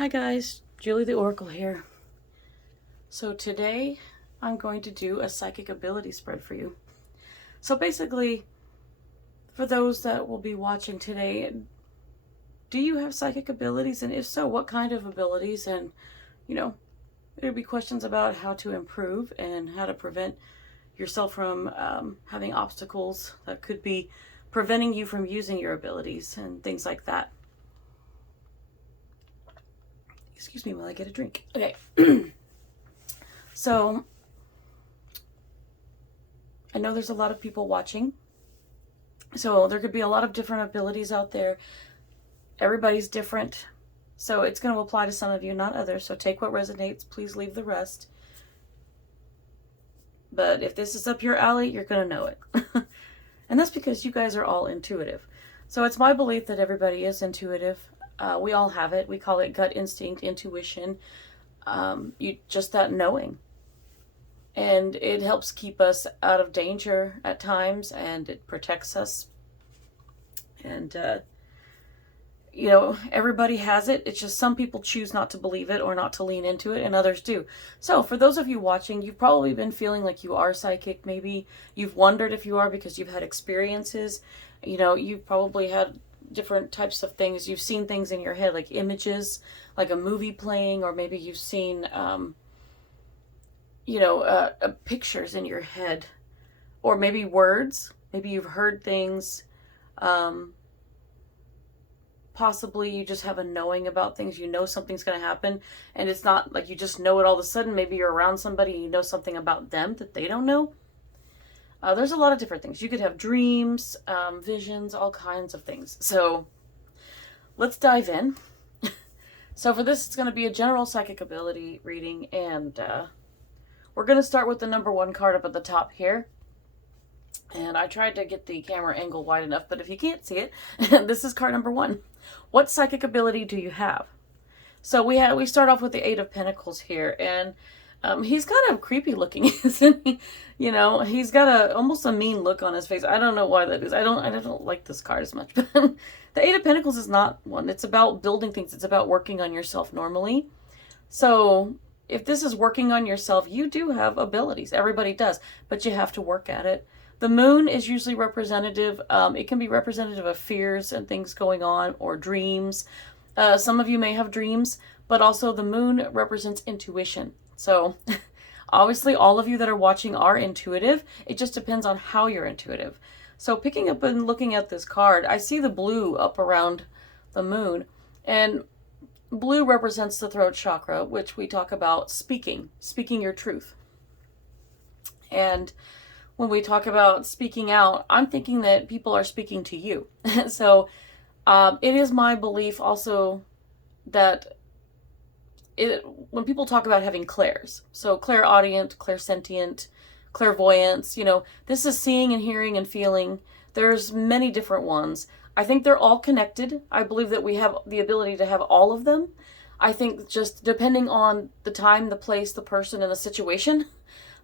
Hi guys, Julie the Oracle here. So today I'm going to do a psychic ability spread for you. So basically, for those that will be watching today, do you have psychic abilities? And if so, what kind of abilities? And, there'll be questions about how to improve and how to prevent yourself from having obstacles that could be preventing you from using your abilities and things like that. Excuse me while I get a drink. Okay. So, I know there's a lot of people watching. So there could be a lot of different abilities out there. Everybody's different. So it's going to apply to some of you, not others. So take what resonates. Please leave the rest. But if this is up your alley, you're going to know it. And that's because you guys are all intuitive. So it's my belief that everybody is intuitive. We all have it. We call it gut instinct, intuition. Just that knowing. And it helps keep us out of danger at times, and it protects us. And, everybody has it. It's just some people choose not to believe it or not to lean into it, and others do. So for those of you watching, you've probably been feeling like you are psychic. Maybe you've wondered if you are because you've had experiences. You've probably had different types of things. You've seen things in your head, like images, like a movie playing, or maybe you've seen... pictures in your head, or maybe words. Maybe you've heard things. Possibly you just have a knowing about things. You know something's going to happen, and it's not like you just know it all of a sudden. Maybe you're around somebody and you know something about them that they don't know. There's a lot of different things. You could have dreams, visions, all kinds of things. So let's dive in. So for this, it's going to be a general psychic ability reading, and we're going to start with the number 1 card up at the top here. And I tried to get the camera angle wide enough, but if you can't see it, this is card number 1. What psychic ability do you have? So we start off with the 8 of Pentacles here, and he's kind of creepy looking, isn't he? He's got almost a mean look on his face. I don't know why that is. I don't like this card as much, but the 8 of Pentacles is not one. It's about building things. It's about working on yourself normally. So if this is working on yourself, you do have abilities. Everybody does, but you have to work at it. The moon is usually representative. It can be representative of fears and things going on, or dreams. Some of you may have dreams, but also the moon represents intuition. So obviously all of you that are watching are intuitive. It just depends on how you're intuitive. So picking up and looking at this card, I see the blue up around the moon, and blue represents the throat chakra, which we talk about speaking your truth. And when we talk about speaking out, I'm thinking that people are speaking to you. So it is my belief also that when people talk about having clairs, so clairaudient, clairsentient, clairvoyance, this is seeing and hearing and feeling. There's many different ones. I think they're all connected. I believe that we have the ability to have all of them. I think just depending on the time, the place, the person, and the situation,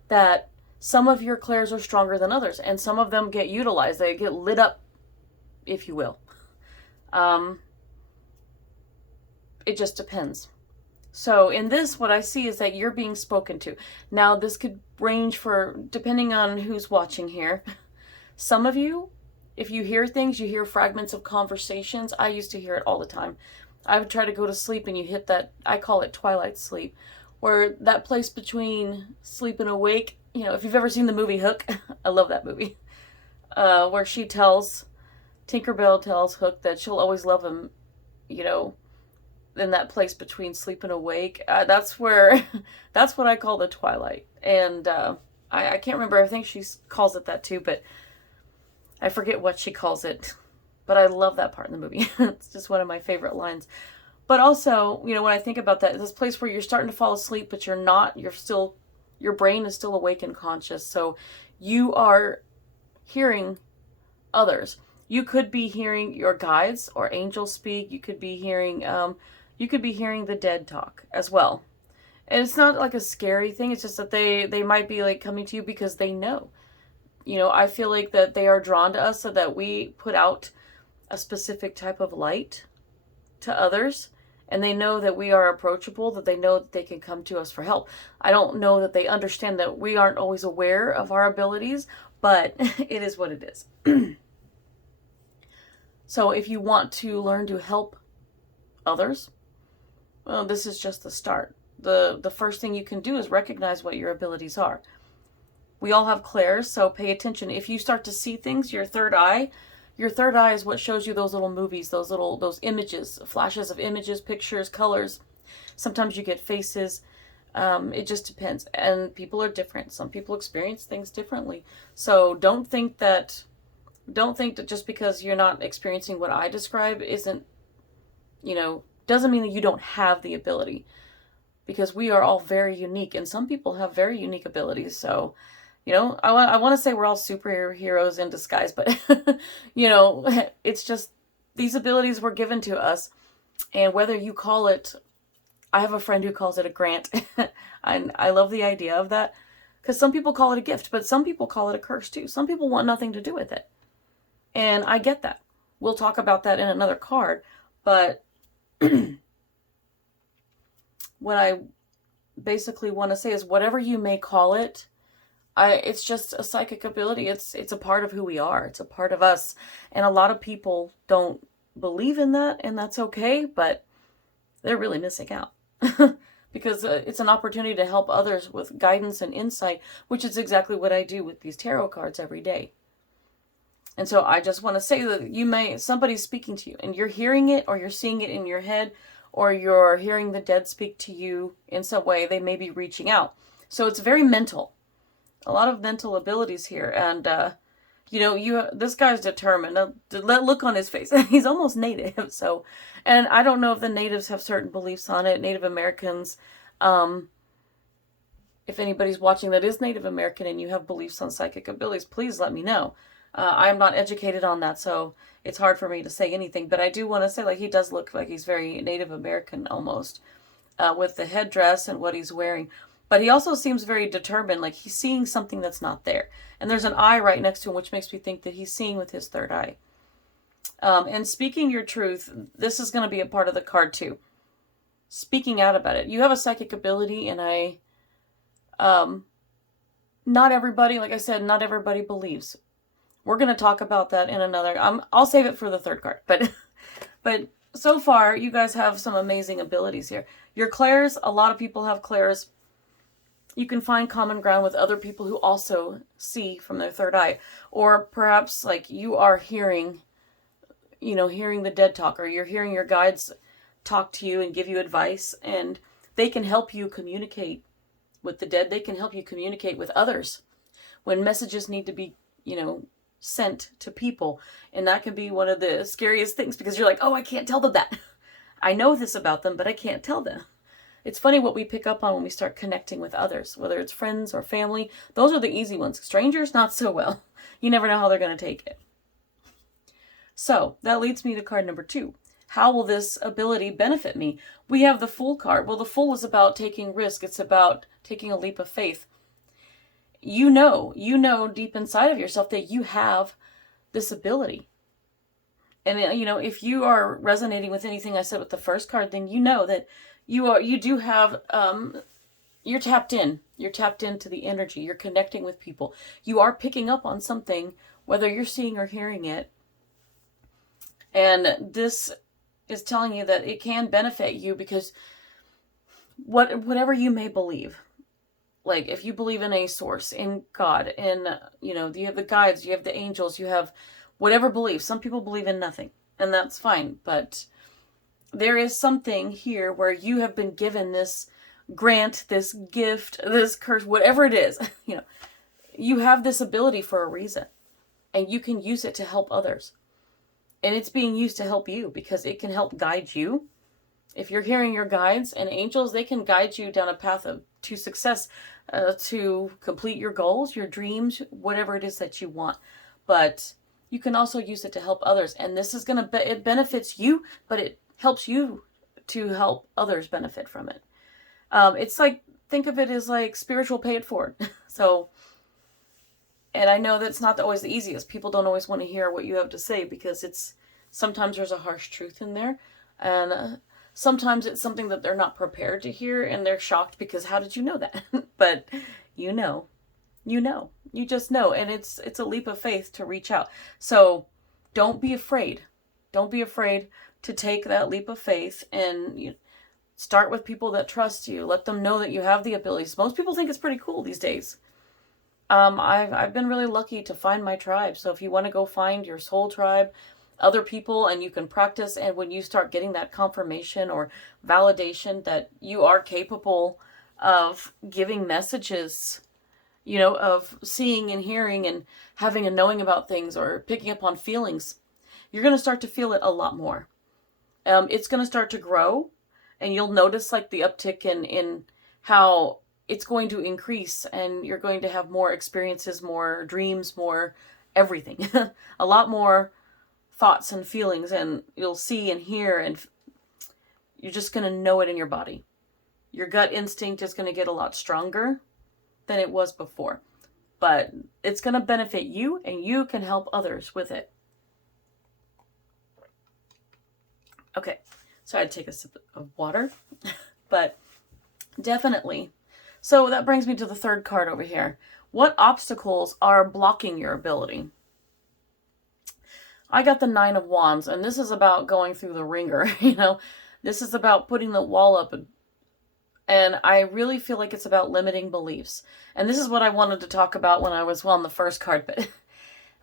that some of your clairs are stronger than others, and some of them get utilized. They get lit up, if you will. It just depends. So in this, what I see is that you're being spoken to. Now, this could range depending on who's watching here. Some of you, if you hear things, you hear fragments of conversations. I used to hear it all the time. I would try to go to sleep and you hit that, I call it twilight sleep, where that place between sleep and awake, if you've ever seen the movie Hook, I love that movie, where Tinkerbell tells Hook that she'll always love him, in that place between sleep and awake. That's what I call the twilight. And I can't remember, I think she calls it that too, but I forget what she calls it, but I love that part in the movie. It's just one of my favorite lines. But also, when I think about that, this place where you're starting to fall asleep, but you're not, your brain is still awake and conscious. So you are hearing others. You could be hearing your guides or angels speak. You could be hearing, the dead talk as well. And it's not like a scary thing. It's just that they might be like coming to you because they know. I feel like that they are drawn to us so that we put out a specific type of light to others. And they know that we are approachable, that they know that they can come to us for help. I don't know that they understand that we aren't always aware of our abilities, but it is what it is. So if you want to learn to help others, well, this is just the start. The first thing you can do is recognize what your abilities are. We all have clairs, so pay attention. If you start to see things, your third eye is what shows you those little movies, those images, flashes of images, pictures, colors. Sometimes you get faces. It just depends. And people are different. Some people experience things differently. So don't think that just because you're not experiencing what I describe isn't, doesn't mean that you don't have the ability. Because we are all very unique, and some people have very unique abilities. So, I want to say we're all superheroes in disguise, but, it's just these abilities were given to us. And whether you call it, I have a friend who calls it a grant. I love the idea of that, because some people call it a gift, but some people call it a curse too. Some people want nothing to do with it. And I get that. We'll talk about that in another card. But what I basically want to say is whatever you may call it, it's just a psychic ability. It's a part of who we are. It's a part of us. And a lot of people don't believe in that, and that's okay, but they're really missing out. Because it's an opportunity to help others with guidance and insight, which is exactly what I do with these tarot cards every day. And so I just want to say that somebody's speaking to you, and you're hearing it, or you're seeing it in your head, or you're hearing the dead speak to you in some way. They may be reaching out. So it's very mental. A lot of mental abilities here. And, this guy's determined. Look on his face. He's almost native. So, and I don't know if the natives have certain beliefs on it. Native Americans, if anybody's watching that is Native American and you have beliefs on psychic abilities, please let me know. I am not educated on that, so it's hard for me to say anything. But I do want to say, he does look like he's very Native American almost, with the headdress and what he's wearing. But he also seems very determined, like he's seeing something that's not there. And there's an eye right next to him, which makes me think that he's seeing with his third eye. And speaking your truth, this is going to be a part of the card too. Speaking out about it. You have a psychic ability, and not everybody, like I said, not everybody believes. We're going to talk about that in another, I'll save it for the third card. But so far, you guys have some amazing abilities here. Your clairs, a lot of people have clairs. You can find common ground with other people who also see from their third eye. Or perhaps you are hearing the dead talk, or you're hearing your guides talk to you and give you advice, and they can help you communicate with the dead. They can help you communicate with others when messages need to be, sent to people. And that can be one of the scariest things, because you're like, oh, I can't tell them that. I know this about them, but I can't tell them. It's funny what we pick up on when we start connecting with others, whether it's friends or family. Those are the easy ones. Strangers, not so well. You never know how they're going to take it. So that leads me to card number 2. How will this ability benefit me? We have the Fool card. Well, the Fool is about taking risk. It's about taking a leap of faith. You know deep inside of yourself that you have this ability. And, if you are resonating with anything I said with the first card, then you know that you do have, you're tapped in. You're tapped into the energy. You're connecting with people. You are picking up on something, whether you're seeing or hearing it. And this is telling you that it can benefit you, because whatever you may believe, like if you believe in a source, in God, in, you have the guides, you have the angels, you have whatever belief. Some people believe in nothing, and that's fine. But there is something here where you have been given this grant, this gift, this curse, whatever it is. You have this ability for a reason, and you can use it to help others. And it's being used to help you, because it can help guide you. If you're hearing your guides and angels, they can guide you down a path to success, to complete your goals, your dreams, whatever it is that you want. But you can also use it to help others. And this is it benefits you, but it helps you to help others benefit from it. It's think of it as spiritual pay it forward. So, and I know that's not always the easiest. People don't always want to hear what you have to say, because sometimes there's a harsh truth in there. And Sometimes it's something that they're not prepared to hear and they're shocked because how did you know that? But you know, you just know. And it's a leap of faith to reach out. So don't be afraid. Don't be afraid to take that leap of faith, and you start with people that trust you. Let them know that you have the abilities. Most people think it's pretty cool these days. I've been really lucky to find my tribe. So if you want to go find your soul tribe, other people, and you can practice, and when you start getting that confirmation or validation that you are capable of giving messages, of seeing and hearing and having a knowing about things or picking up on feelings, you're going to start to feel it a lot more. It's going to start to grow, and you'll notice like the uptick in how it's going to increase, and you're going to have more experiences, more dreams, more everything, a lot more thoughts and feelings, and you'll see and hear, and you're just going to know it in your body. Your gut instinct is going to get a lot stronger than it was before, but it's going to benefit you, and you can help others with it. Okay, so I had to take a sip of water, but definitely. So that brings me to the third card over here. What obstacles are blocking your ability? I got the 9 of Wands, and this is about going through the ringer, This is about putting the wall up, and I really feel like it's about limiting beliefs. And this is what I wanted to talk about when I was on the first card, but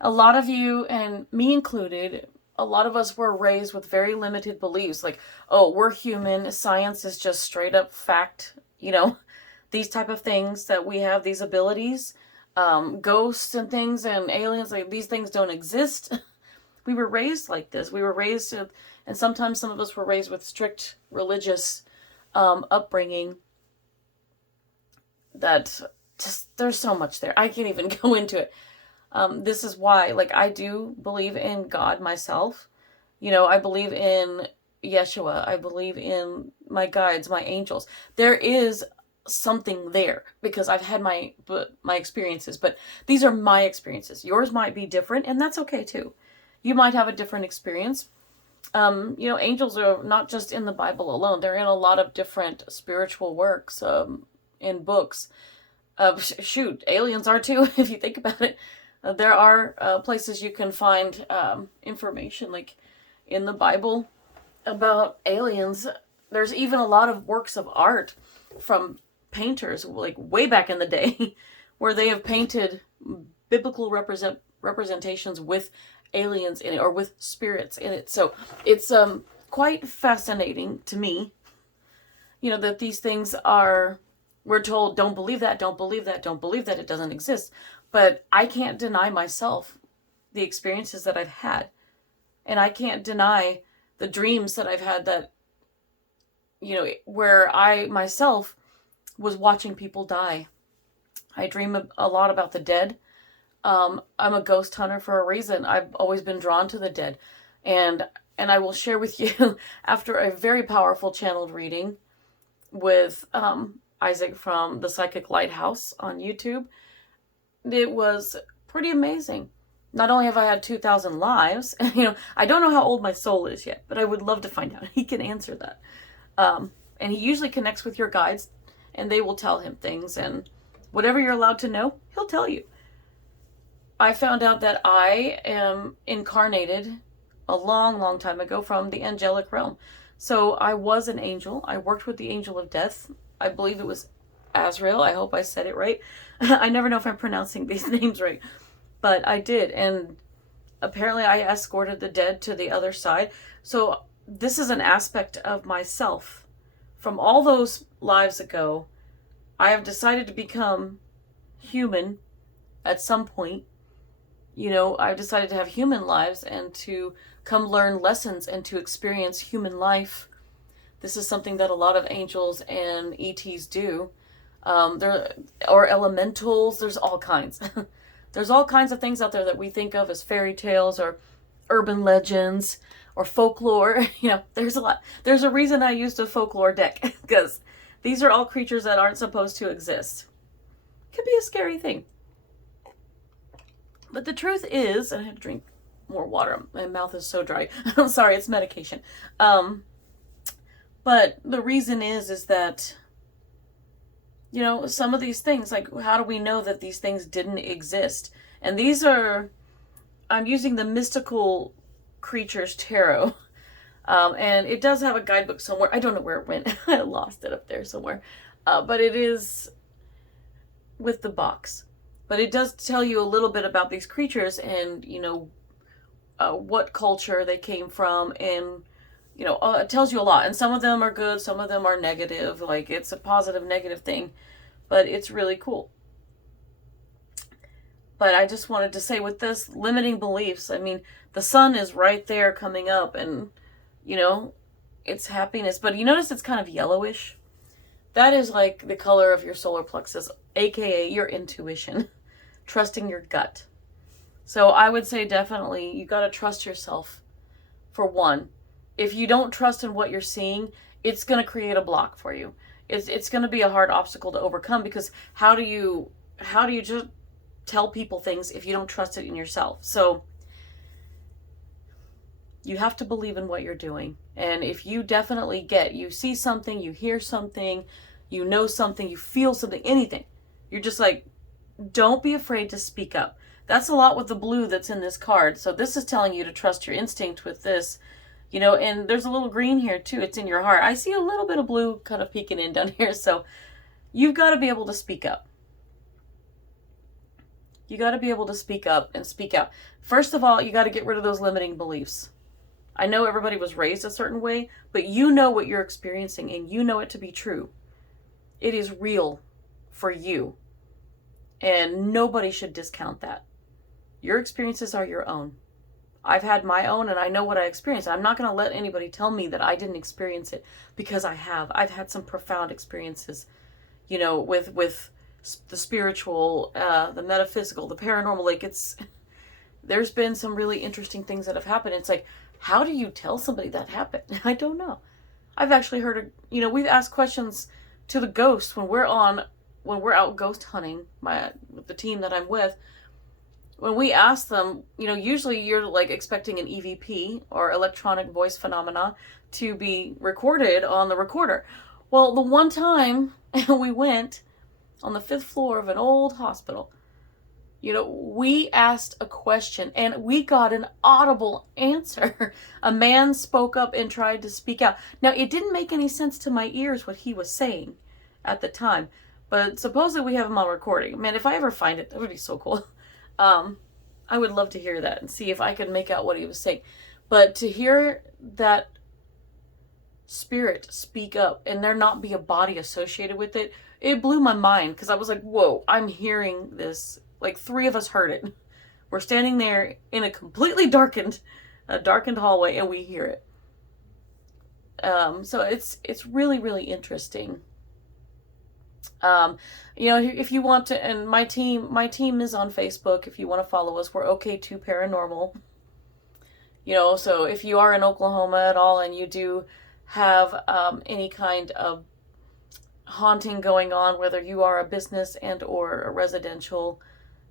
a lot of you, and me included, a lot of us were raised with very limited beliefs, like, oh, we're human, science is just straight up fact, these type of things, that we have these abilities, ghosts and things and aliens, like these things don't exist. We were raised like this. We were raised, and sometimes some of us were raised with strict religious upbringing. That just, there's so much there. I can't even go into it. This is why, like, I do believe in God myself. I believe in Yeshua. I believe in my guides, my angels. There is something there because I've had my experiences, but these are my experiences. Yours might be different, and that's okay too. You might have a different experience. Angels are not just in the Bible alone. They're in a lot of different spiritual works, in books. Aliens are too, if you think about it. There are places you can find information, like in the Bible, about aliens. There's even a lot of works of art from painters, like way back in the day, where they have painted biblical representations with aliens in it, or with spirits in it. So it's quite fascinating to me, that these things are, we're told, don't believe that, don't believe that, don't believe that, it doesn't exist. But I can't deny myself the experiences that I've had. And I can't deny the dreams that I've had that, where I myself was watching people die. I dream a lot about the dead. I'm a ghost hunter for a reason. I've always been drawn to the dead. And I will share with you, after a very powerful channeled reading with Isaac from the Psychic Lighthouse on YouTube, it was pretty amazing. Not only have I had 2,000 lives, I don't know how old my soul is yet, but I would love to find out. He can answer that. And he usually connects with your guides, and they will tell him things, and whatever you're allowed to know, he'll tell you. I found out that I am incarnated a long, long time ago from the angelic realm. So I was an angel. I worked with the angel of death. I believe it was Azrael. I hope I said it right. I never know if I'm pronouncing these names right, but I did. And apparently I escorted the dead to the other side. So this is an aspect of myself from all those lives ago. I have decided to become human at some point. I've decided to have human lives and to come learn lessons and to experience human life. This is something that a lot of angels and ETs do. Or elementals, there's all kinds. There's all kinds of things out there that we think of as fairy tales or urban legends or folklore. There's a lot. There's a reason I used a folklore deck, because these are all creatures that aren't supposed to exist. Could be a scary thing. But the truth is, and I have to drink more water. My mouth is so dry. I'm sorry, it's medication. But the reason is that, you know, some of these things, like, how do we know that these things didn't exist? And these are, I'm using the Mystical Creatures Tarot. And it does have a guidebook somewhere. I don't know where it went. I lost it up there somewhere. But it is with the box. But it does tell you a little bit about these creatures and, you know, what culture they came from, and, you know, it tells you a lot. And some of them are good, some of them are negative. Like, it's a positive, negative thing, but it's really cool. But I just wanted to say, with this, limiting beliefs, I mean, the sun is right there coming up, and, you know, it's happiness. But you notice it's kind of yellowish? That is like the color of your solar plexus, aka your intuition, trusting your gut. So I would say definitely you got to trust yourself, for one. If you don't trust in what you're seeing, it's going to create a block for you. It's going to be a hard obstacle to overcome, because how do you just tell people things if you don't trust it in yourself? So you have to believe in what you're doing. And if you definitely you see something, you hear something, you know something, you feel something, anything, you're just like, don't be afraid to speak up. That's a lot with the blue that's in this card. So this is telling you to trust your instinct with this, you know, and there's a little green here too. It's in your heart. I see a little bit of blue kind of peeking in down here. So you've got to be able to speak up. You got to be able to speak up and speak out. First of all, you got to get rid of those limiting beliefs. I know everybody was raised a certain way, but you know what you're experiencing, and you know it to be true. It is real for you, and nobody should discount that. Your experiences are your own. I've had my own, and I know what I experienced. I'm not going to let anybody tell me that I didn't experience it, because I have. I've had some profound experiences, you know, with the spiritual, the metaphysical, the paranormal. Like, there's been some really interesting things that have happened. It's like, how do you tell somebody that happened? I don't know. I've actually heard, you know, we've asked questions to the ghosts when we're out ghost hunting, with the team that I'm with. When we ask them, you know, usually you're like expecting an EVP, or electronic voice phenomena, to be recorded on the recorder. Well, the one time we went on the 5th floor of an old hospital, you know, we asked a question and we got an audible answer. A man spoke up and tried to speak out. Now, it didn't make any sense to my ears what he was saying at the time, but supposedly we have him on recording. Man, if I ever find it, that would be so cool. I would love to hear that and see if I could make out what he was saying. But to hear that spirit speak up and there not be a body associated with it, it blew my mind, because I was like, whoa, I'm hearing this. Like, 3 of us heard it. We're standing there in a completely darkened hallway, and we hear it. So it's really, really interesting. You know, if you want to, and my team is on Facebook. If you want to follow us, we're OK2 Paranormal. You know, so if you are in Oklahoma at all and you do have any kind of haunting going on, whether you are a business and or a residential,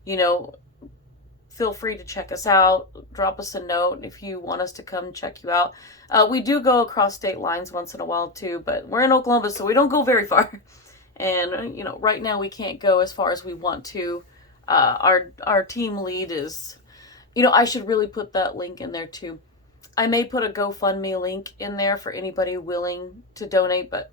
you know, feel free to check us out. Drop us a note if you want us to come check you out. We do go across state lines once in a while too, but we're in Oklahoma, so we don't go very far. And, you know, right now we can't go as far as we want to. Our team lead is, you know, I should really put that link in there too. I may put a GoFundMe link in there for anybody willing to donate, but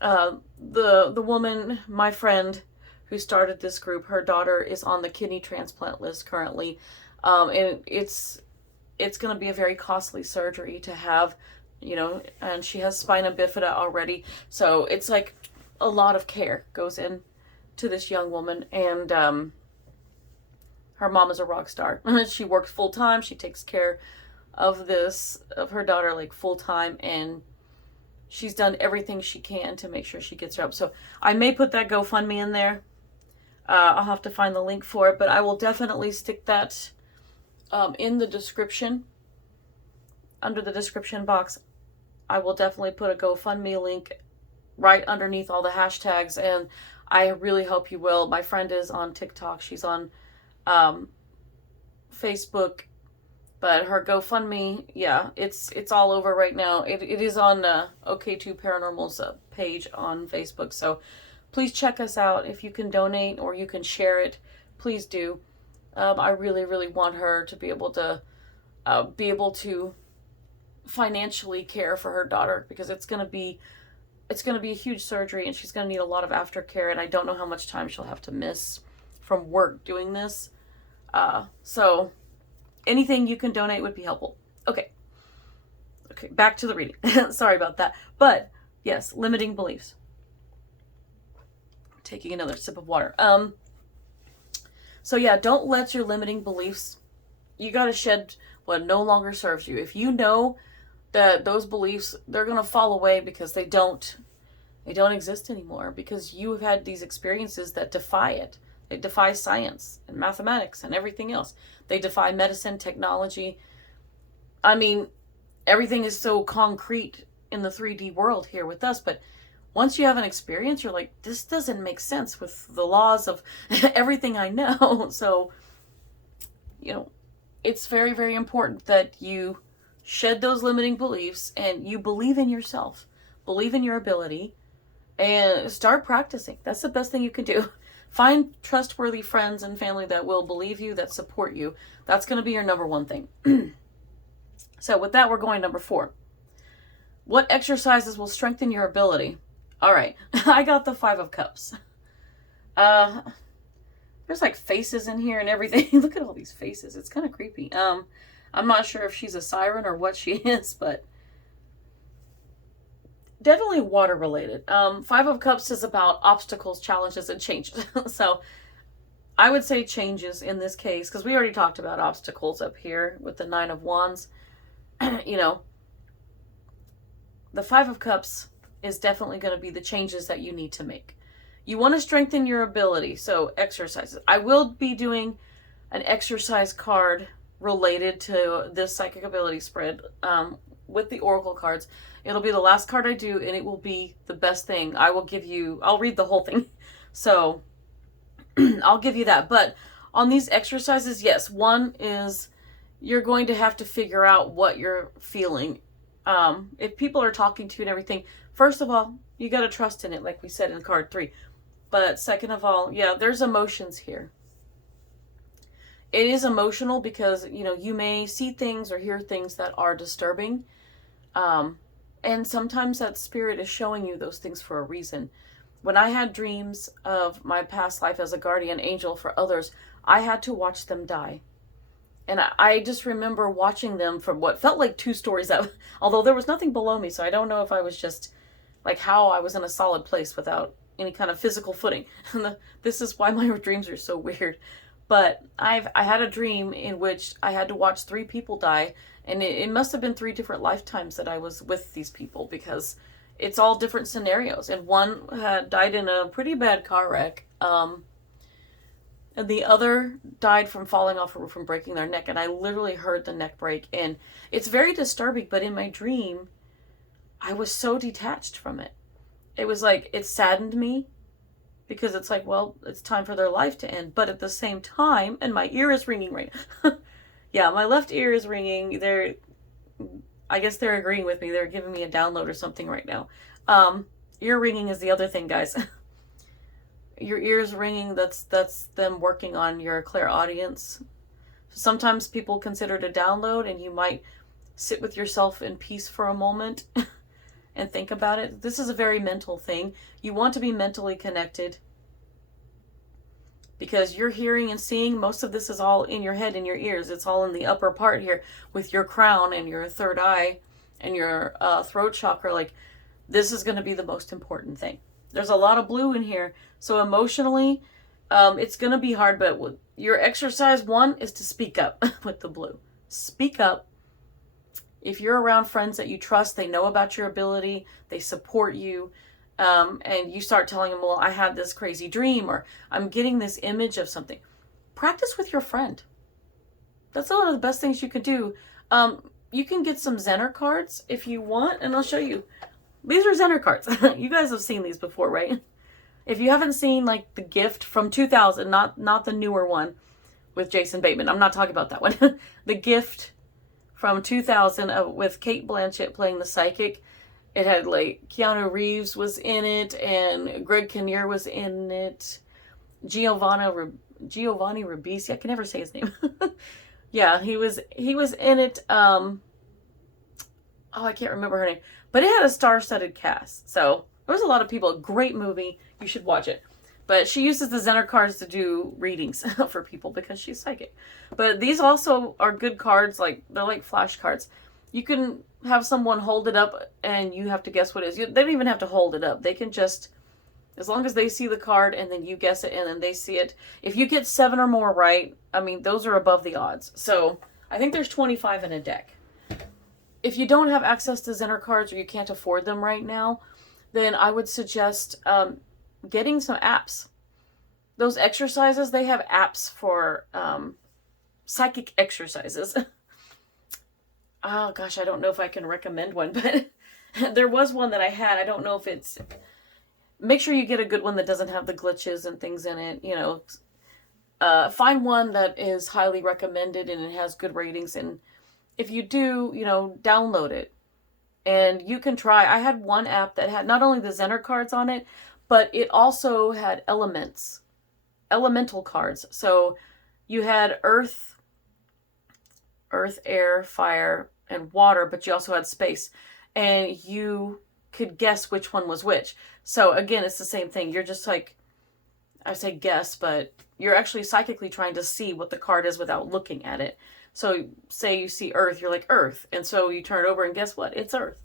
the woman, my friend who started this group, her daughter is on the kidney transplant list currently. And it's going to be a very costly surgery to have, you know, and she has spina bifida already. So it's like a lot of care goes in to this young woman. And her mom is a rock star. She works full time. She takes care of her daughter like full time, and she's done everything she can to make sure she gets her up. So I may put that GoFundMe in there. I'll have to find the link for it, but I will definitely stick that in the description. Under the description box, I will definitely put a GoFundMe link right underneath all the hashtags, and I really hope you will. My friend is on TikTok. She's on Facebook. But her GoFundMe, yeah, it's all over right now. It is on OK2 Paranormal's page on Facebook. So please check us out. If you can donate or you can share it, please do. I really, really want her to be able to financially care for her daughter, because it's gonna be a huge surgery, and she's gonna need a lot of aftercare, and I don't know how much time she'll have to miss from work doing this. So anything you can donate would be helpful. Okay, back to the reading. Sorry about that. But yes, limiting beliefs. Taking another sip of water. So yeah, don't let your limiting beliefs, you got to shed what no longer serves you. If you know that those beliefs, they're going to fall away because they don't exist anymore, because you have had these experiences that defy it. They defy science and mathematics and everything else. They defy medicine, technology. I mean, everything is so concrete in the 3D world here with us, but once you have an experience, you're like, this doesn't make sense with the laws of everything I know. So, it's very, very important that you shed those limiting beliefs and you believe in yourself, believe in your ability, and start practicing. That's the best thing you can do. Find trustworthy friends and family that will believe you, that support you. That's going to be your number one thing. So with that, we're going number 4. What exercises will strengthen your ability? All right, I got the 5 of Cups. There's like faces in here and everything. Look at all these faces. It's kind of creepy. I'm not sure if she's a siren or what she is, but definitely water related. 5 of Cups is about obstacles, challenges, and changes. So I would say changes in this case, because we already talked about obstacles up here with the 9 of Wands. The 5 of Cups is definitely going to be the changes that you need to make. You want to strengthen your ability, so exercises. I will be doing an exercise card related to this psychic ability spread with the oracle cards. It'll be the last card I do, and it will be the best thing. I'll read the whole thing. So I'll give you that. But on these exercises, yes, one is you're going to have to figure out what you're feeling. If people are talking to you and everything, first of all, you got to trust in it, like we said in card 3. But second of all, yeah, there's emotions here. It is emotional because, you may see things or hear things that are disturbing. And sometimes that spirit is showing you those things for a reason. When I had dreams of my past life as a guardian angel for others, I had to watch them die. And I just remember watching them from what felt like 2 stories up, although there was nothing below me. So I don't know if I was just like how I was in a solid place without any kind of physical footing. This is why my dreams are so weird. But I had a dream in which I had to watch 3 people die. And it must have been 3 different lifetimes that I was with these people, because it's all different scenarios. And one had died in a pretty bad car wreck. And the other died from falling off a roof and breaking their neck. And I literally heard the neck break. And it's very disturbing. But in my dream, I was so detached from it. It was like, it saddened me. Because it's like, well, it's time for their life to end. But at the same time, and my ear is ringing right now. Yeah, my left ear is ringing. I guess they're agreeing with me. They're giving me a download or something right now. Ear ringing is the other thing, guys. Your ears ringing, that's them working on your clairaudience. Sometimes people consider it a download, and you might sit with yourself in peace for a moment and think about it. This is a very mental thing. You want to be mentally connected, because you're hearing and seeing, most of this is all in your head, in your ears. It's all in the upper part here with your crown and your third eye and your throat chakra. Like, this is going to be the most important thing. There's a lot of blue in here. So emotionally, it's going to be hard, but your exercise 1 is to speak up with the blue. Speak up. If you're around friends that you trust, they know about your ability, they support you, and you start telling them, well, I had this crazy dream, or I'm getting this image of something. Practice with your friend. That's one of the best things you can do. You can get some Zener cards if you want, and I'll show you. These are Zener cards. You guys have seen these before, right? If you haven't seen like The Gift from 2000, not the newer one with Jason Bateman. I'm not talking about that one. The Gift from 2000 with Kate Blanchett playing the psychic. It had like Keanu Reeves was in it, and Greg Kinnear was in it. Giovanni Ribisi, I can never say his name. Yeah, he was in it. Oh, I can't remember her name, but it had a star-studded cast. So there was a lot of people. Great movie. You should watch it. But she uses the Zener cards to do readings for people because she's psychic. But these also are good cards. Like, they're like flash cards. You can have someone hold it up and you have to guess what it is. They don't even have to hold it up. They can just, as long as they see the card and then you guess it and then they see it. If you get 7 or more right, I mean, those are above the odds. So I think there's 25 in a deck. If you don't have access to Zener cards or you can't afford them right now, then I would suggest getting some apps. Those exercises, they have apps for psychic exercises. Oh gosh, I don't know if I can recommend one, but there was one that I had. I don't know if it's... Make sure you get a good one that doesn't have the glitches and things in it. You know, find one that is highly recommended and it has good ratings. And if you do, you know, download it. And you can try. I had one app that had not only the Zener cards on it, but it also had elemental cards. So you had earth, air, fire, and water, but you also had space. And you could guess which one was which. So again, it's the same thing. You're just like, I say guess, but you're actually psychically trying to see what the card is without looking at it. So say you see earth, you're like earth. And so you turn it over and guess what? It's earth.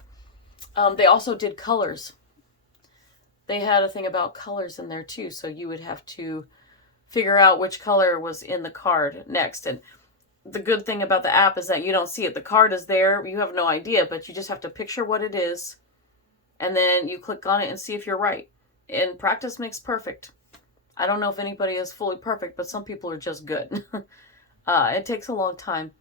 They also did colors. They had a thing about colors in there too. So you would have to figure out which color was in the card next. And the good thing about the app is that you don't see it. The card is there. You have no idea, but you just have to picture what it is. And then you click on it and see if you're right. And practice makes perfect. I don't know if anybody is fully perfect, but some people are just good. It takes a long time.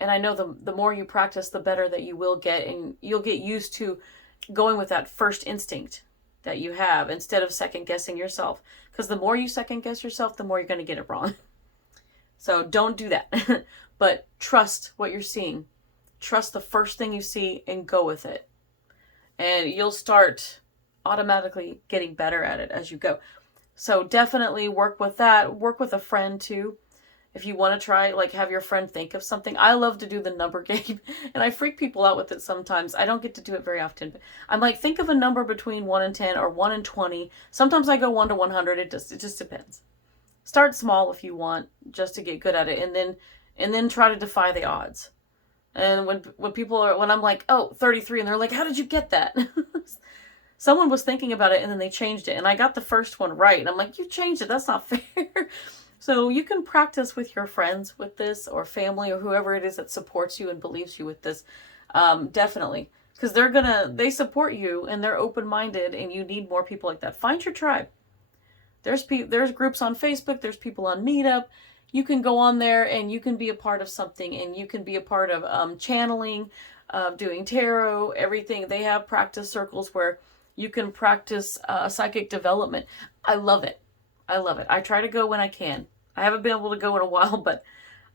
And I know the more you practice, the better that you will get. And you'll get used to going with that first instinct that you have instead of second guessing yourself. Because the more you second guess yourself, the more you're going to get it wrong. So don't do that. But trust what you're seeing. Trust the first thing you see and go with it. And you'll start automatically getting better at it as you go. So definitely work with that. Work with a friend too. If you want to try, like, have your friend think of something. I love to do the number game, and I freak people out with it sometimes. I don't get to do it very often. But I'm like, think of a number between 1 and 10 or 1 and 20. Sometimes I go 1 to 100. It just depends. Start small if you want, just to get good at it, and then try to defy the odds. And when I'm like, oh, 33, and they're like, how did you get that? Someone was thinking about it, and then they changed it, and I got the first one right. And I'm like, you changed it. That's not fair. So you can practice with your friends with this, or family, or whoever it is that supports you and believes you with this. Definitely. Because they support you and they're open-minded, and you need more people like that. Find your tribe. There's groups on Facebook. There's people on Meetup. You can go on there and you can be a part of something, and you can be a part of channeling, doing tarot, everything. They have practice circles where you can practice psychic development. I love it. I love it. I try to go when I can. I haven't been able to go in a while, but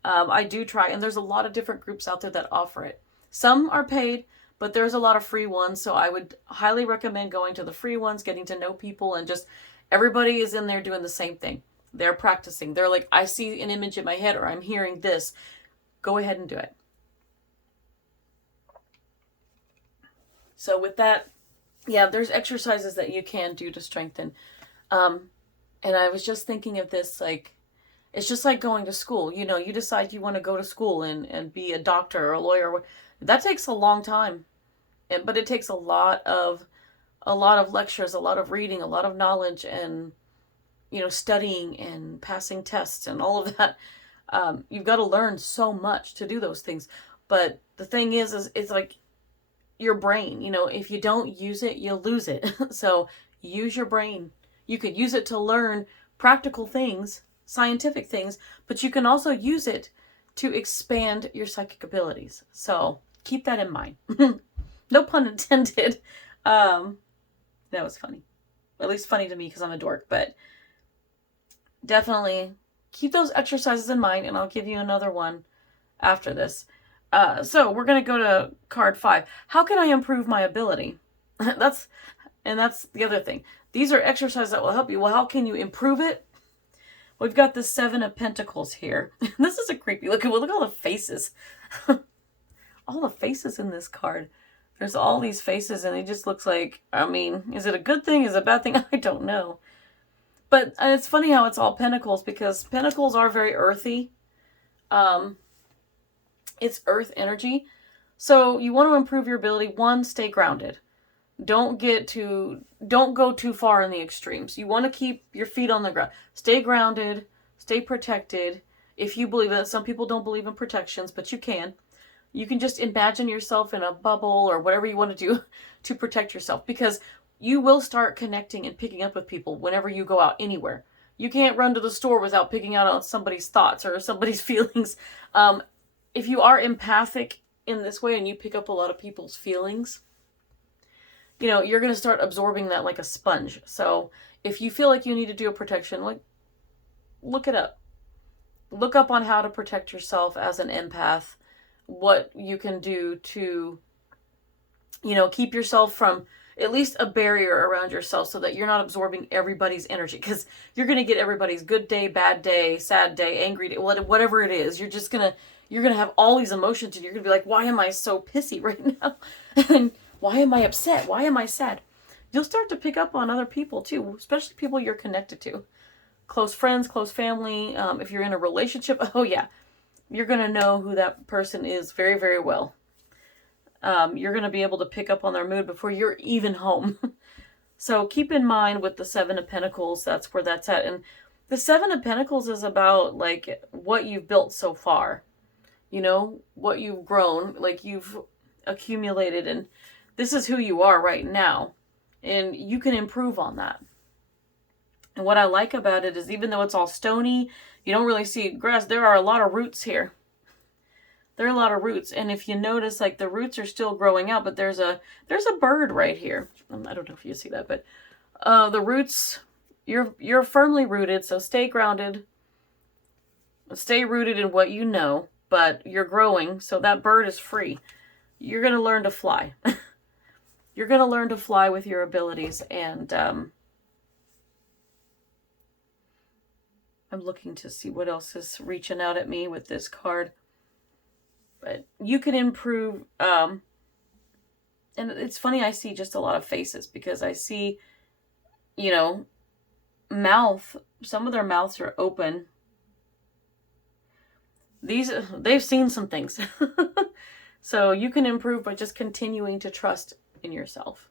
I do try. And there's a lot of different groups out there that offer it. Some are paid, but there's a lot of free ones. So I would highly recommend going to the free ones, getting to know people, and just everybody is in there doing the same thing. They're practicing. They're like, I see an image in my head, or I'm hearing this. Go ahead and do it. So with that, yeah, there's exercises that you can do to strengthen. And I was just thinking of this, like, it's just like going to school. You know, you decide you want to go to school and be a doctor or a lawyer. That takes a long time. But it takes a lot of lectures, a lot of reading, a lot of knowledge, and, you know, studying and passing tests and all of that. You've got to learn so much to do those things. But the thing is it's like your brain, you know, if you don't use it, you'll lose it. So use your brain. You could use it to learn practical things, scientific things, but you can also use it to expand your psychic abilities. So keep that in mind. No pun intended. That was funny. At least funny to me because I'm a dork, but definitely keep those exercises in mind, and I'll give you another one after this. So we're going to go to card 5. How can I improve my ability? that's the other thing. These are exercises that will help you. Well, how can you improve it? We've got the 7 of Pentacles here. This is a creepy look. Look at all the faces. All the faces in this card. There's all these faces and it just looks like, I mean, is it a good thing? Is it a bad thing? I don't know. But it's funny how it's all pentacles, because pentacles are very earthy. It's earth energy. So you want to improve your ability. 1, stay grounded. Don't go too far in the extremes. You want to keep your feet on the ground. Stay grounded, stay protected. If you believe that, some people don't believe in protections, but you can. You can just imagine yourself in a bubble or whatever you want to do to protect yourself, because you will start connecting and picking up with people whenever you go out anywhere. You can't run to the store without picking out on somebody's thoughts or somebody's feelings. If you are empathic in this way and you pick up a lot of people's feelings, you're going to start absorbing that like a sponge. So if you feel like you need to do a protection, like, look it up. Look up on how to protect yourself as an empath, what you can do to, keep yourself from at least a barrier around yourself so that you're not absorbing everybody's energy, because you're going to get everybody's good day, bad day, sad day, angry day, whatever it is. You're going to have all these emotions and you're going to be like, why am I so pissy right now? And why am I upset? Why am I sad? You'll start to pick up on other people too, especially people you're connected to. Close friends, close family. If you're in a relationship, oh yeah, you're going to know who that person is very, very well. You're going to be able to pick up on their mood before you're even home. So keep in mind with the 7 of Pentacles, that's where that's at. And the 7 of Pentacles is about like what you've built so far. What you've grown, like you've accumulated, and this is who you are right now. And you can improve on that. And what I like about it is, even though it's all stony, you don't really see grass, there are a lot of roots here. There are a lot of roots. And if you notice, like, the roots are still growing out, but there's a bird right here. I don't know if you see that, but the roots, you're firmly rooted, so stay grounded. Stay rooted in what you know, but you're growing, so that bird is free. You're going to learn to fly. You're going to learn to fly with your abilities, and I'm looking to see what else is reaching out at me with this card. But you can improve, and it's funny, I see just a lot of faces, because I see, mouth, some of their mouths are open. They've seen some things. So you can improve by just continuing to trust in yourself.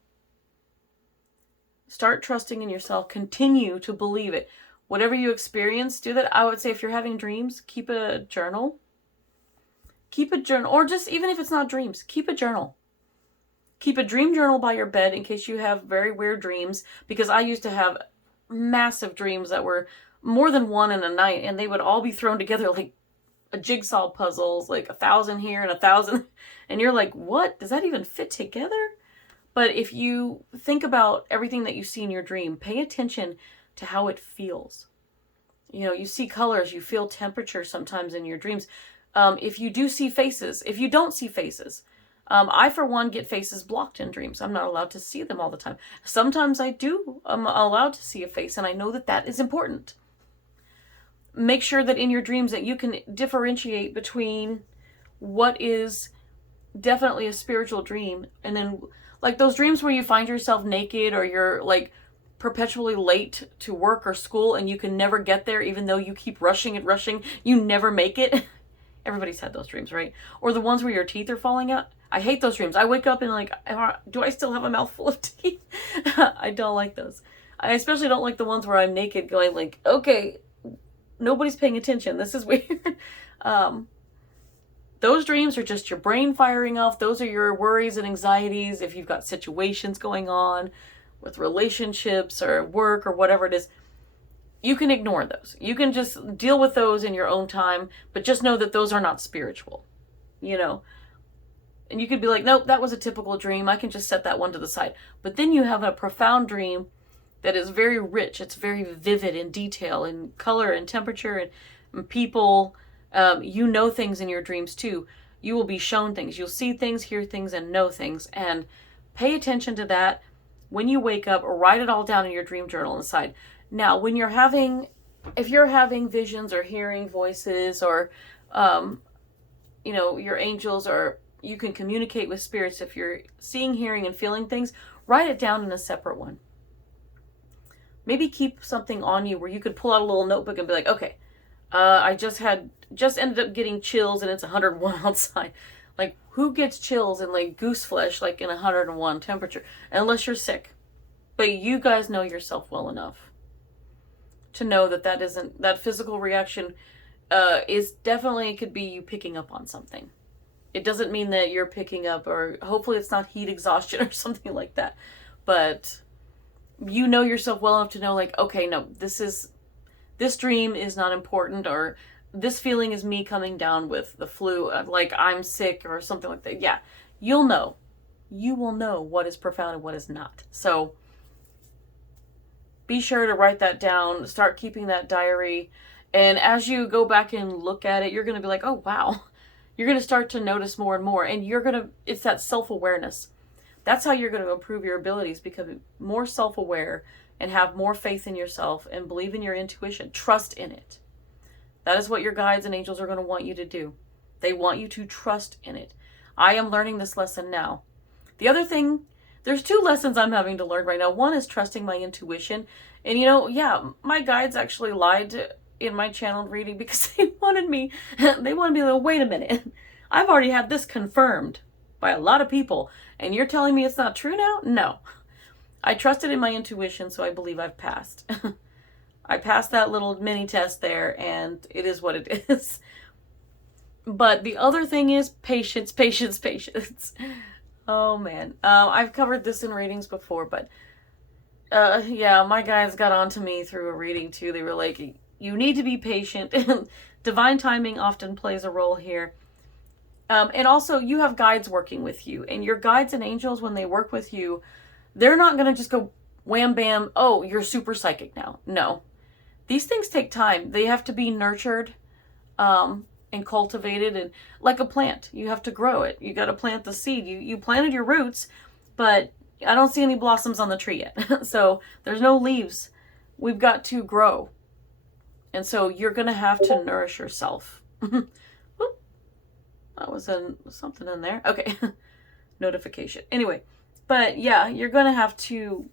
Start trusting in yourself. Continue to believe it. Whatever you experience, do that. I would say if you're having dreams, keep a journal. Keep a journal. Or just, even if it's not dreams, keep a journal. Keep a dream journal by your bed in case you have very weird dreams. Because I used to have massive dreams that were more than one in a night. And they would all be thrown together like a jigsaw puzzles, like 1,000 here and 1,000. And you're like, what? Does that even fit together? But if you think about everything that you see in your dream, pay attention to how it feels. You see colors, you feel temperature sometimes in your dreams. If you do see faces, if you don't see faces, I, for one, get faces blocked in dreams. I'm not allowed to see them all the time. Sometimes I do. I'm allowed to see a face, and I know that that is important. Make sure that in your dreams that you can differentiate between what is definitely a spiritual dream, and then like those dreams where you find yourself naked, or you're like perpetually late to work or school and you can never get there even though you keep rushing and rushing, you never make it. Everybody's had those dreams, right? Or the ones where your teeth are falling out. I hate those dreams. I wake up and like, do I still have a mouthful of teeth? I don't like those. I especially don't like the ones where I'm naked going like, okay, nobody's paying attention. This is weird. Those dreams are just your brain firing off. Those are your worries and anxieties. If you've got situations going on with relationships or work or whatever it is, you can ignore those. You can just deal with those in your own time, but just know that those are not spiritual, And you could be like, nope, that was a typical dream. I can just set that one to the side. But then you have a profound dream that is very rich. It's very vivid in detail, in color and temperature and people. You know things in your dreams too. You will be shown things. You'll see things, hear things, and know things. And pay attention to that. When you wake up, write it all down in your dream journal on the side. Now, when if you're having visions or hearing voices or, your angels, or you can communicate with spirits, if you're seeing, hearing, and feeling things, write it down in a separate one. Maybe keep something on you where you could pull out a little notebook and be like, okay, I just ended up getting chills and it's 101 outside. Like, who gets chills and like goose flesh like in 101 temperature? Unless you're sick. But you guys know yourself well enough to know that physical reaction is definitely, could be you picking up on something. It doesn't mean that you're picking up, or hopefully it's not heat exhaustion or something like that. But you know yourself well enough to know, like, okay, no, this dream is not important, or this feeling is me coming down with the flu, like I'm sick or something like that. Yeah, you'll know. You will know what is profound and what is not. So be sure to write that down. Start keeping that diary. And as you go back and look at it, you're going to be like, oh, wow. You're going to start to notice more and more. And it's that self-awareness. That's how you're going to improve your abilities, become more self-aware and have more faith in yourself and believe in your intuition. Trust in it. That is what your guides and angels are going to want you to do. They want you to trust in it. I am learning this lesson now. The other thing, there's 2 lessons I'm having to learn right now. One is trusting my intuition. And my guides actually lied in my channeled reading because they wanted me to be like, wait a minute. I've already had this confirmed by a lot of people. And you're telling me it's not true now? No. I trusted in my intuition, so I believe I've passed. I passed that little mini test there, and it is what it is. But the other thing is patience, patience, patience. Oh, man. I've covered this in readings before, but my guys got onto me through a reading, too. They were like, you need to be patient. Divine timing often plays a role here. And also, you have guides working with you. And your guides and angels, when they work with you, they're not going to just go wham, bam, oh, you're super psychic now. No. These things take time. They have to be nurtured and cultivated. And like a plant, you have to grow it. You got to plant the seed. You planted your roots, but I don't see any blossoms on the tree yet. So there's no leaves. We've got to grow. And so you're going to have to nourish yourself. That was something in there. Okay. Notification. Anyway, but yeah, you're going to have to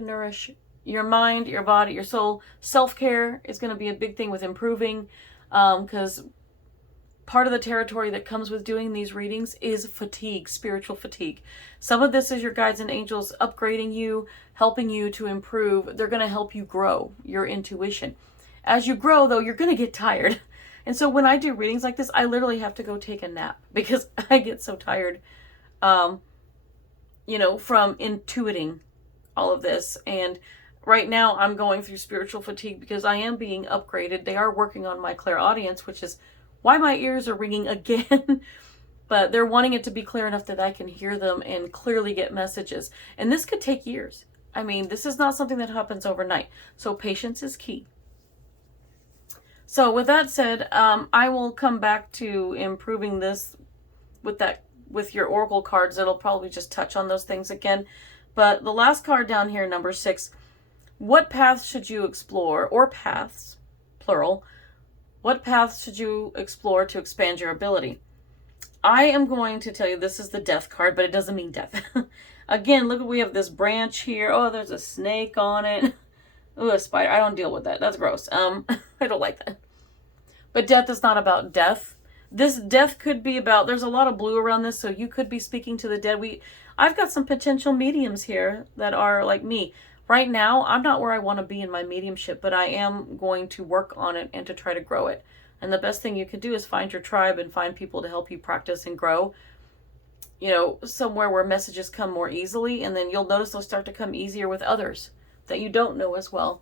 nourish your mind, your body, your soul. Self-care is going to be a big thing with improving, because part of the territory that comes with doing these readings is fatigue, spiritual fatigue. Some of this is your guides and angels upgrading you, helping you to improve. They're going to help you grow your intuition. As you grow, though, you're going to get tired. And so when I do readings like this, I literally have to go take a nap because I get so tired, from intuiting all of this. And right now I'm going through spiritual fatigue because I am being upgraded. They are working on my clairaudience, which is why my ears are ringing again. But they're wanting it to be clear enough that I can hear them and clearly get messages. And this could take years. I mean, this is not something that happens overnight. So patience is key. So with that said, I will come back to improving this with your oracle cards. It'll probably just touch on those things again. But the last card down here, number 6, what paths should you explore, or paths, plural, what paths should you explore to expand your ability? I am going to tell you this is the death card, but it doesn't mean death. Again, look, we have this branch here. Oh, there's a snake on it. Ooh, a spider. I don't deal with that. That's gross. I don't like that. But death is not about death. This death could be about, there's a lot of blue around this, so you could be speaking to the dead. I've got some potential mediums here that are like me. Right now, I'm not where I want to be in my mediumship, but I am going to work on it and to try to grow it. And the best thing you can do is find your tribe and find people to help you practice and grow. Somewhere where messages come more easily, and then you'll notice they'll start to come easier with others that you don't know as well.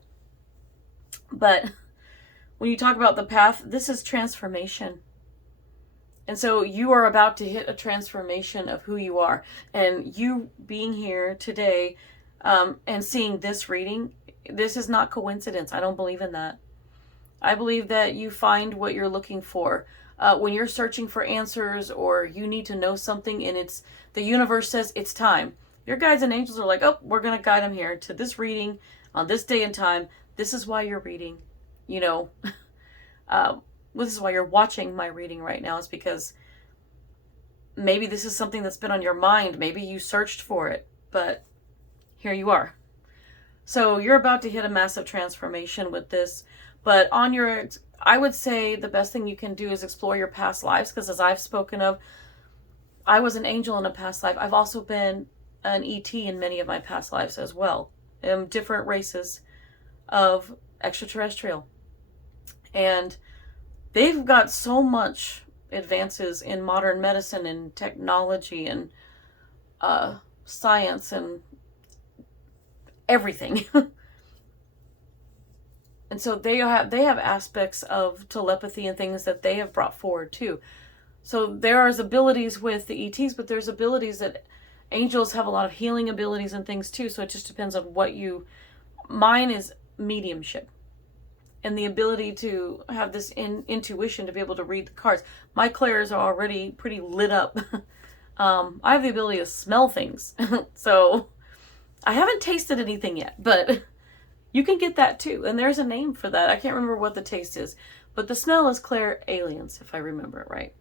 But when you talk about the path, this is transformation. And so you are about to hit a transformation of who you are. And you being here today and seeing this reading, this is not coincidence. I don't believe in that. I believe that you find what you're looking for. when you're searching for answers or you need to know something and the universe says it's time. Your guides and angels are like, oh, we're going to guide them here to this reading on this day and time. This is why you're reading, you know. This is why you're watching my reading right now, is because maybe this is something that's been on your mind. Maybe you searched for it, but here you are. So you're about to hit a massive transformation with this. But I would say the best thing you can do is explore your past lives, because as I've spoken of, I was an angel in a past life. I've also been an ET in many of my past lives as well. Different races of extraterrestrial. And they've got so much advances in modern medicine and technology and science and everything. And so they have aspects of telepathy and things that they have brought forward too. So there are abilities with the ETs, but there's abilities that angels have, a lot of healing abilities and things too. So it just depends on mine is mediumship and the ability to have this intuition to be able to read the cards. My clairs are already pretty lit up. I have the ability to smell things. So I haven't tasted anything yet, but you can get that too. And there's a name for that. I can't remember what the taste is, but the smell is clair aliens, if I remember it right.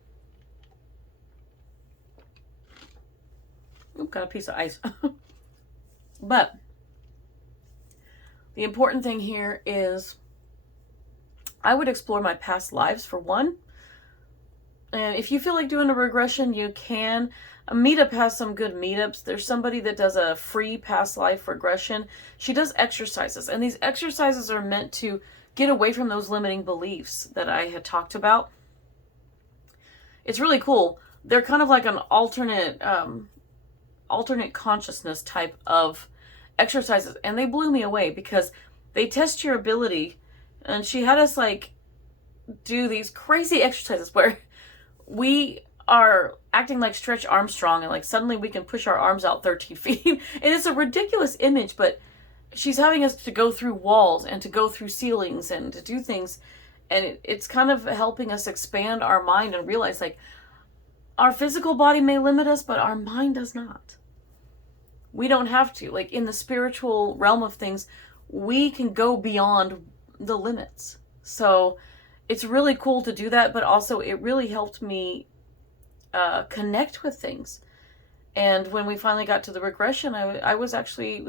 Ooh, got a piece of ice. But the important thing here is I would explore my past lives for one. And if you feel like doing a regression, you can. A meetup has some good meetups. There's somebody that does a free past life regression. She does exercises, and these exercises are meant to get away from those limiting beliefs that I had talked about. It's really cool. They're kind of like an alternate consciousness type of exercises, and they blew me away because they test your ability. And she had us like do these crazy exercises where we are acting like Stretch Armstrong, and like suddenly we can push our arms out 13 feet. And it's a ridiculous image, but she's having us to go through walls and to go through ceilings and to do things. And it's kind of helping us expand our mind and realize like our physical body may limit us, but our mind does not. We don't have to. Like in the spiritual realm of things, we can go beyond the limits. So it's really cool to do that, but also it really helped me connect with things. And when we finally got to the regression, I was actually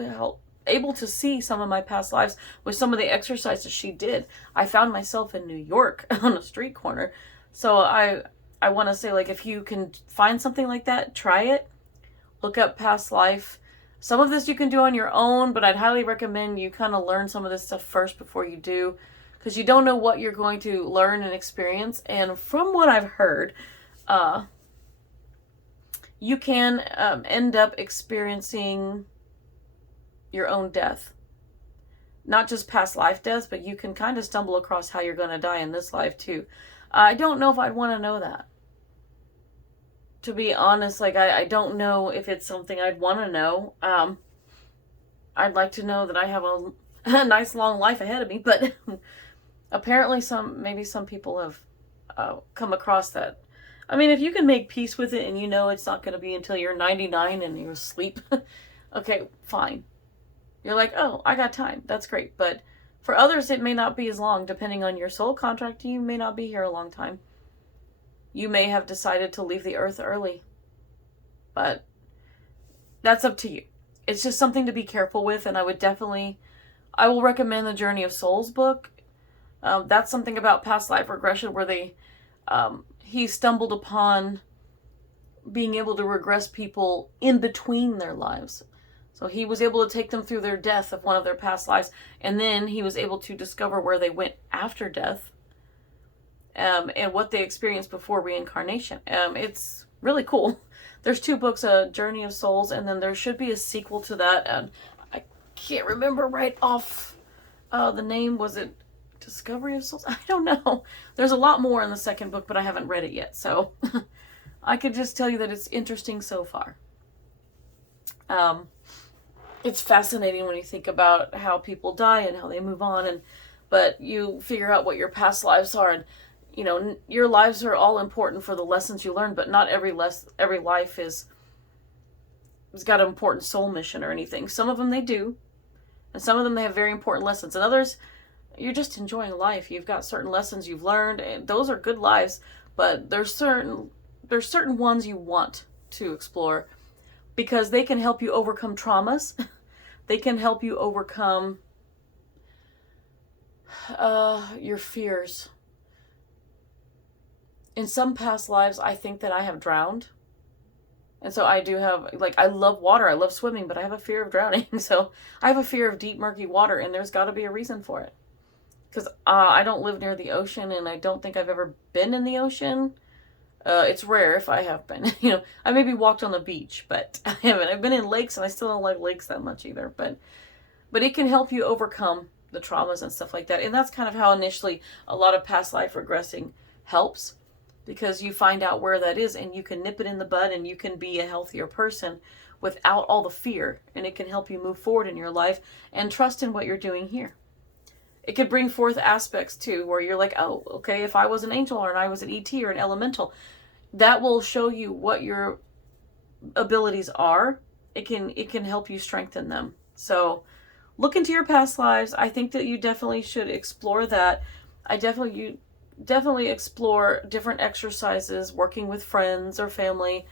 able to see some of my past lives with some of the exercises she did. I found myself in New York on a street corner. So I want to say, like, if you can find something like that, try it. Look up past life. Some of this you can do on your own, but I'd highly recommend you kind of learn some of this stuff first before you do, because you don't know what you're going to learn and experience. And from what I've heard, you can end up experiencing your own death. Not just past life deaths, but you can kind of stumble across how you're going to die in this life too. I don't know if I'd want to know that. To be honest, like I don't know if it's something I'd want to know. I'd like to know that I have a nice long life ahead of me, but apparently maybe some people have come across that. I mean, if you can make peace with it and you know it's not going to be until you're 99 and you're asleep, okay, fine. You're like, oh, I got time. That's great. But for others, it may not be as long. Depending on your soul contract, you may not be here a long time. You may have decided to leave the earth early. But that's up to you. It's just something to be careful with, and I will recommend the Journey of Souls book. That's something about past life regression where he stumbled upon being able to regress people in between their lives. So he was able to take them through their death of one of their past lives, and then he was able to discover where they went after death, and what they experienced before reincarnation. It's really cool. There's 2 books, a Journey of Souls, and then there should be a sequel to that, and I can't remember right off the name. Was it Discovery of Souls? I don't know. There's a lot more in the second book, but I haven't read it yet, so I could just tell you that it's interesting so far. It's fascinating when you think about how people die and how they move on, but you figure out what your past lives are, and you know, your lives are all important for the lessons you learn, but not every life has got an important soul mission or anything. Some of them they do, and some of them they have very important lessons, and others you're just enjoying life. You've got certain lessons you've learned, and those are good lives, but there's certain ones you want to explore because they can help you overcome traumas. They can help you overcome your fears. In some past lives, I think that I have drowned. And so I do have, like, I love water. I love swimming, but I have a fear of drowning. So I have a fear of deep, murky water, and there's got to be a reason for it. Because I don't live near the ocean, and I don't think I've ever been in the ocean. It's rare if I have been. You know, I maybe walked on the beach, but I haven't. I've been in lakes, and I still don't like lakes that much either. But it can help you overcome the traumas and stuff like that. And that's kind of how initially a lot of past life regressing helps, because you find out where that is and you can nip it in the bud and you can be a healthier person without all the fear. And it can help you move forward in your life and trust in what you're doing here. It could bring forth aspects too where you're like, oh, okay, if I was an angel or I was an ET or an elemental, that will show you what your abilities are. It can help you strengthen them. So look into your past lives. I think that you definitely should explore that. You definitely explore different exercises, working with friends or family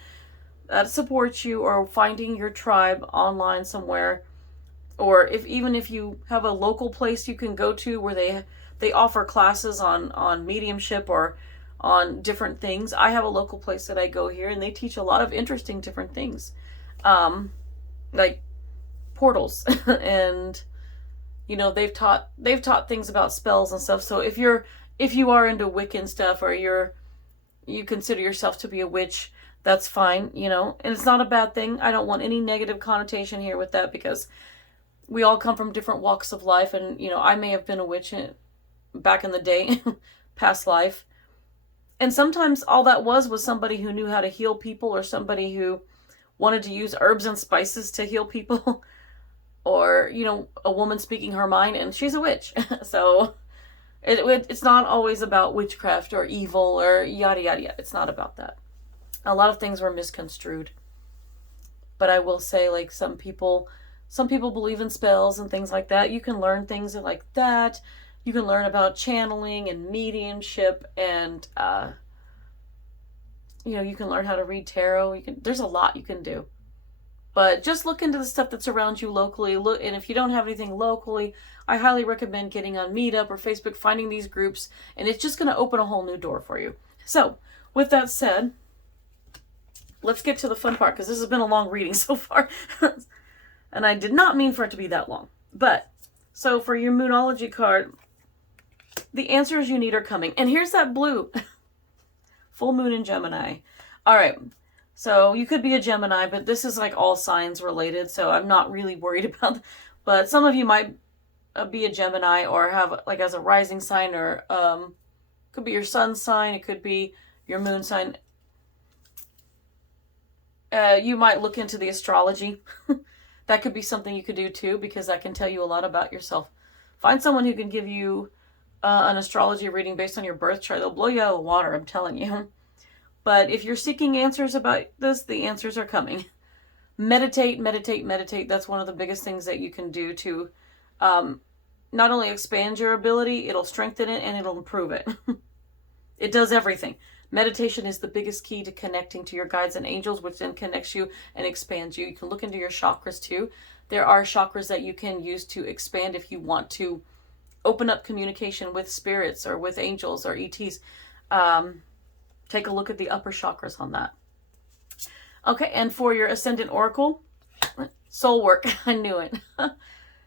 that supports you, or finding your tribe online somewhere. Or even if you have a local place you can go to where they offer classes on mediumship or on different things. I have a local place that I go here, and they teach a lot of interesting different things, like portals, and you know they've taught things about spells and stuff. So if you are into Wiccan stuff, or you consider yourself to be a witch, that's fine, you know, and it's not a bad thing. I don't want any negative connotation here with that, because we all come from different walks of life, and you know, I may have been a witch back in the day, past life, and sometimes all that was somebody who knew how to heal people, or somebody who wanted to use herbs and spices to heal people, or you know, a woman speaking her mind, and she's a witch. So it's not always about witchcraft or evil or yada yada yada. It's not about that. A lot of things were misconstrued, but I will say, like, some people believe in spells and things like that. You can learn things like that. You can learn about channeling and mediumship, and you know, you can learn how to read tarot. There's a lot you can do. But just look into the stuff that's around you locally. And if you don't have anything locally, I highly recommend getting on Meetup or Facebook, finding these groups, and it's just going to open a whole new door for you. So, with that said, let's get to the fun part, because this has been a long reading so far. And I did not mean for it to be that long. But, so for your Moonology card, the answers you need are coming. And here's that blue. Full moon in Gemini. All right. So you could be a Gemini, but this is like all signs related, so I'm not really worried about that. But some of you might be a Gemini, or have like as a rising sign, or could be your sun sign. It could be your moon sign. You might look into the astrology. That could be something you could do too, because that can tell you a lot about yourself. Find someone who can give you an astrology reading based on your birth chart. They'll blow you out of the water, I'm telling you. But if you're seeking answers about this, the answers are coming. Meditate, meditate, meditate. That's one of the biggest things that you can do to not only expand your ability, it'll strengthen it and it'll improve it. It does everything. Meditation is the biggest key to connecting to your guides and angels, which then connects you and expands you. You can look into your chakras too. There are chakras that you can use to expand if you want to open up communication with spirits or with angels or ETs. Take a look at the upper chakras on that. Okay, and for your Ascendant Oracle, soul work. I knew it.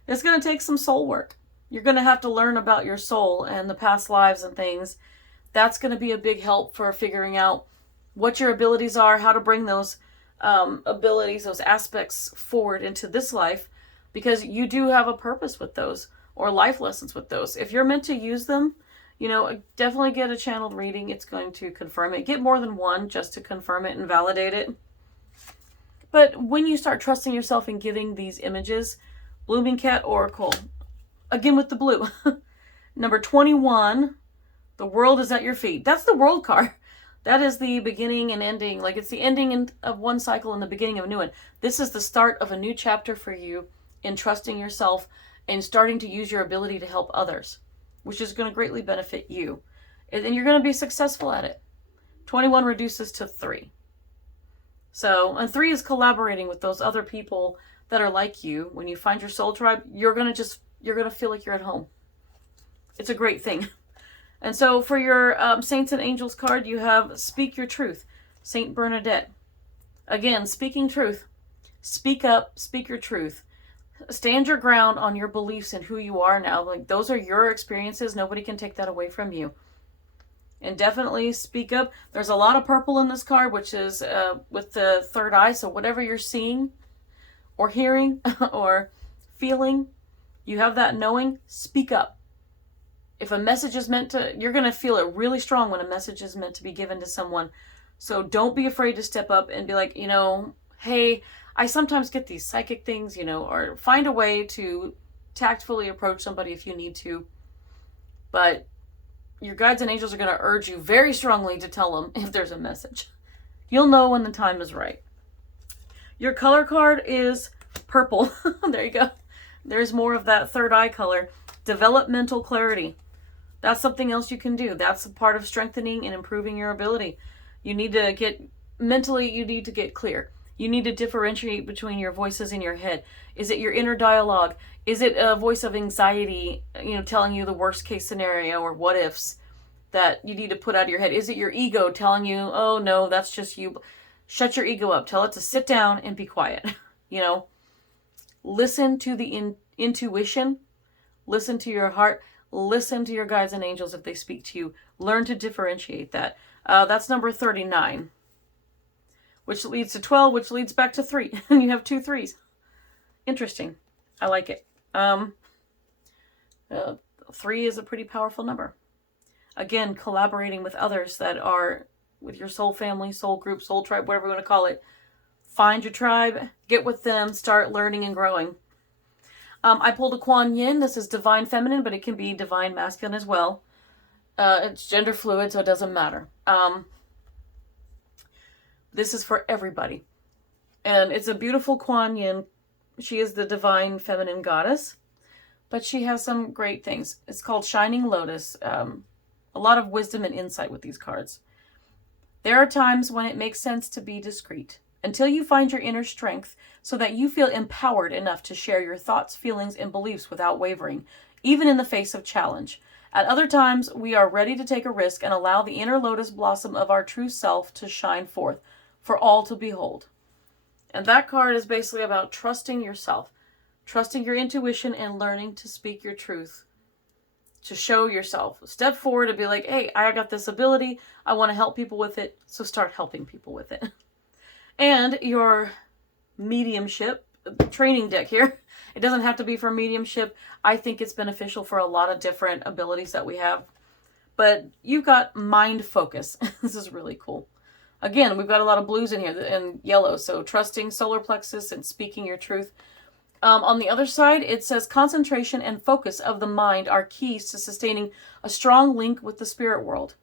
It's going to take some soul work. You're going to have to learn about your soul and the past lives and things. That's going to be a big help for figuring out what your abilities are, how to bring those abilities, those aspects forward into this life, because you do have a purpose with those, or life lessons with those. If you're meant to use them, you know, definitely get a channeled reading. It's going to confirm it. Get more than one just to confirm it and validate it. But when you start trusting yourself in getting these images, Blooming Cat Oracle, again with the blue, number 21, The world is at your feet. That's the world card. That is the beginning and ending. Like, it's the ending of one cycle and the beginning of a new one. This is the start of a new chapter for you in trusting yourself and starting to use your ability to help others, which is going to greatly benefit you. And you're going to be successful at it. 21 reduces to 3. So, and 3 is collaborating with those other people that are like you. When you find your soul tribe, you're going to feel like you're at home. It's a great thing. And so for your Saints and Angels card, you have Speak Your Truth, Saint Bernadette. Again, speaking truth. Speak up, speak your truth. Stand your ground on your beliefs and who you are now. Like, those are your experiences. Nobody can take that away from you. And definitely speak up. There's a lot of purple in this card, which is with the third eye. So whatever you're seeing or hearing or feeling, you have that knowing, speak up. If a message is meant to, you're going to feel it really strong when a message is meant to be given to someone. So don't be afraid to step up and be like, hey, I sometimes get these psychic things, or find a way to tactfully approach somebody if you need to. But your guides and angels are going to urge you very strongly to tell them if there's a message. You'll know when the time is right. Your color card is purple. There you go. There's more of that third eye color. Developmental clarity. That's something else you can do. That's a part of strengthening and improving your ability. You need to get clear. You need to differentiate between your voices in your head. Is it your inner dialogue? Is it a voice of anxiety, telling you the worst case scenario or what ifs that you need to put out of your head? Is it your ego telling you, oh no, that's just you? Shut your ego up. Tell it to sit down and be quiet. Listen to the intuition. Listen to your heart. Listen to your guides and angels if they speak to you. Learn to differentiate that. That's number 39. Which leads to 12, which leads back to 3. And you have 2 3s. Interesting. I like it. 3 is a pretty powerful number. Again, collaborating with others that are with your soul family, soul group, soul tribe, whatever you want to call it. Find your tribe. Get with them. Start learning and growing. I pulled a Kuan Yin. This is divine feminine, but it can be divine masculine as well. It's gender fluid, so it doesn't matter. This is for everybody. And it's a beautiful Kuan Yin. She is the divine feminine goddess, but she has some great things. It's called Shining Lotus. A lot of wisdom and insight with these cards. There are times when it makes sense to be discreet until you find your inner strength so that you feel empowered enough to share your thoughts, feelings, and beliefs without wavering, even in the face of challenge. At other times, we are ready to take a risk and allow the inner lotus blossom of our true self to shine forth for all to behold. And that card is basically about trusting yourself, trusting your intuition, and learning to speak your truth, to show yourself. Step forward and be like, hey, I got this ability. I want to help people with it. So start helping people with it. And your mediumship training deck here. It doesn't have to be for mediumship. I think it's beneficial for a lot of different abilities that we have. But you've got mind focus. This is really cool. Again, we've got a lot of blues in here and yellow. So trusting solar plexus and speaking your truth. On the other side, it says concentration and focus of the mind are keys to sustaining a strong link with the spirit world.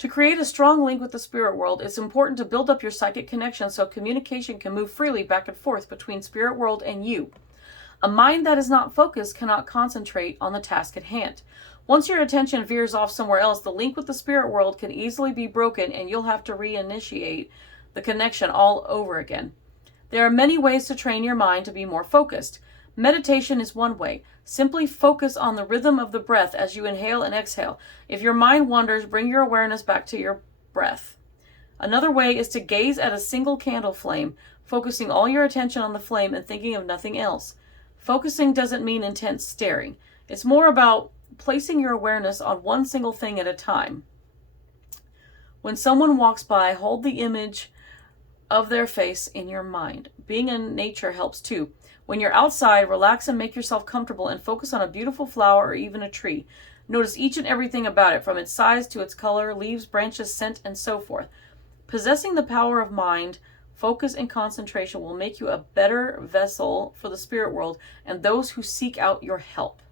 To create a strong link with the spirit world, it's important to build up your psychic connection so communication can move freely back and forth between spirit world and you. A mind that is not focused cannot concentrate on the task at hand. Once your attention veers off somewhere else, the link with the spirit world can easily be broken and you'll have to reinitiate the connection all over again. There are many ways to train your mind to be more focused. Meditation is one way. Simply focus on the rhythm of the breath as you inhale and exhale. If your mind wanders, bring your awareness back to your breath. Another way is to gaze at a single candle flame, focusing all your attention on the flame and thinking of nothing else. Focusing doesn't mean intense staring. It's more about placing your awareness on one single thing at a time. When someone walks by, hold the image of their face in your mind. Being in nature helps too. When you're outside, relax and make yourself comfortable and focus on a beautiful flower or even a tree. Notice each and everything about it, from its size to its color, leaves, branches, scent, and so forth. Possessing the power of mind, focus, and concentration will make you a better vessel for the spirit world and those who seek out your help.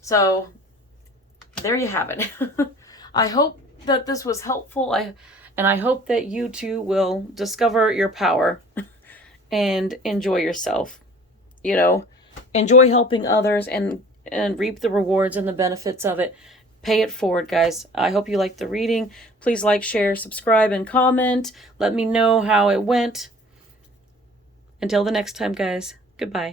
So, there you have it. I hope that this was helpful. And I hope that you too will discover your power and enjoy yourself. You know, enjoy helping others and reap the rewards and the benefits of it. Pay it forward, guys. I hope you liked the reading. Please like, share, subscribe, and comment. Let me know how it went. Until the next time, guys. Goodbye.